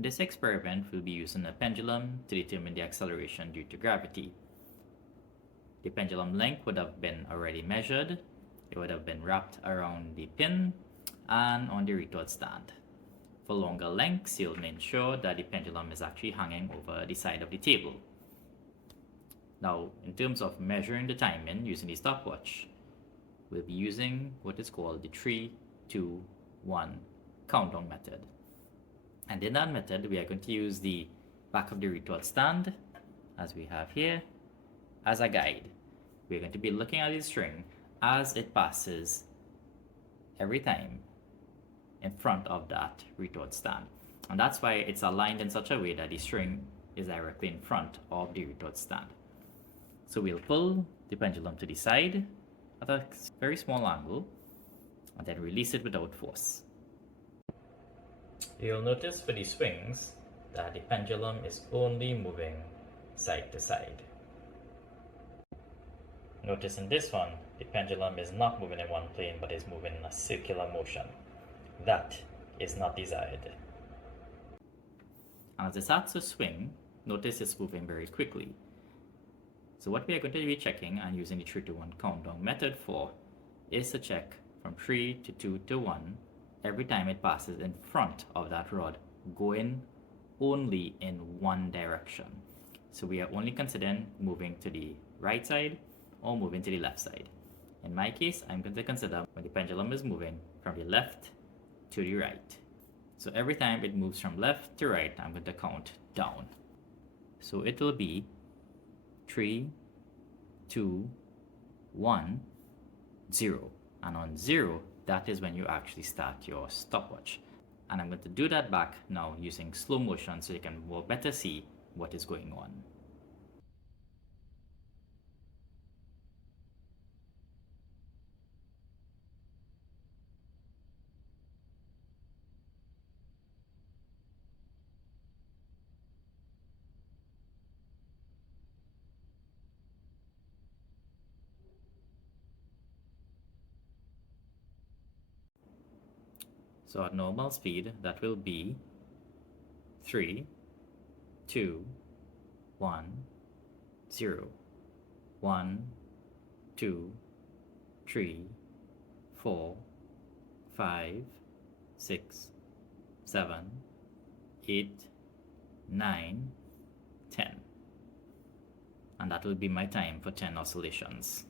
In this experiment, we'll be using a pendulum to determine the acceleration due to gravity. The pendulum length would have been already measured. It would have been wrapped around the pin and on the retort stand. For longer lengths, you'll make sure that the pendulum is actually hanging over the side of the table. Now, in terms of measuring the timing using the stopwatch, we'll be using what is called the 3, 2, 1 countdown method. And in that method, we are going to use the back of the retort stand, as we have here, as a guide. We're going to be looking at the string as it passes every time in front of that retort stand. And that's why it's aligned in such a way that the string is directly in front of the retort stand. So we'll pull the pendulum to the side at a very small angle and then release it without force. You'll notice for the swings that the pendulum is only moving side to side. Notice in this one, the pendulum is not moving in one plane but is moving in a circular motion. That is not desired. And as it starts to swing, notice it's moving very quickly. So what we are going to be checking and using the 3 to 1 countdown method for is to check from 3 to 2 to 1 every time it passes in front of that rod, going only in one direction. So we are only considering moving to the right side or moving to the left side. In my case, I'm going to consider when the pendulum is moving from the left to the right. So every time it moves from left to right, I'm going to count down. So it will be 3, 2, 1, 0. And on 0, that is when you actually start your stopwatch. And I'm going to do that back now using slow motion so you can more better see what is going on. So at normal speed, that will be 3, 2, 1, 0, 1, 2, 3, 4, 5, 6, 7, 8, 9, 10. And that will be my time for 10 oscillations.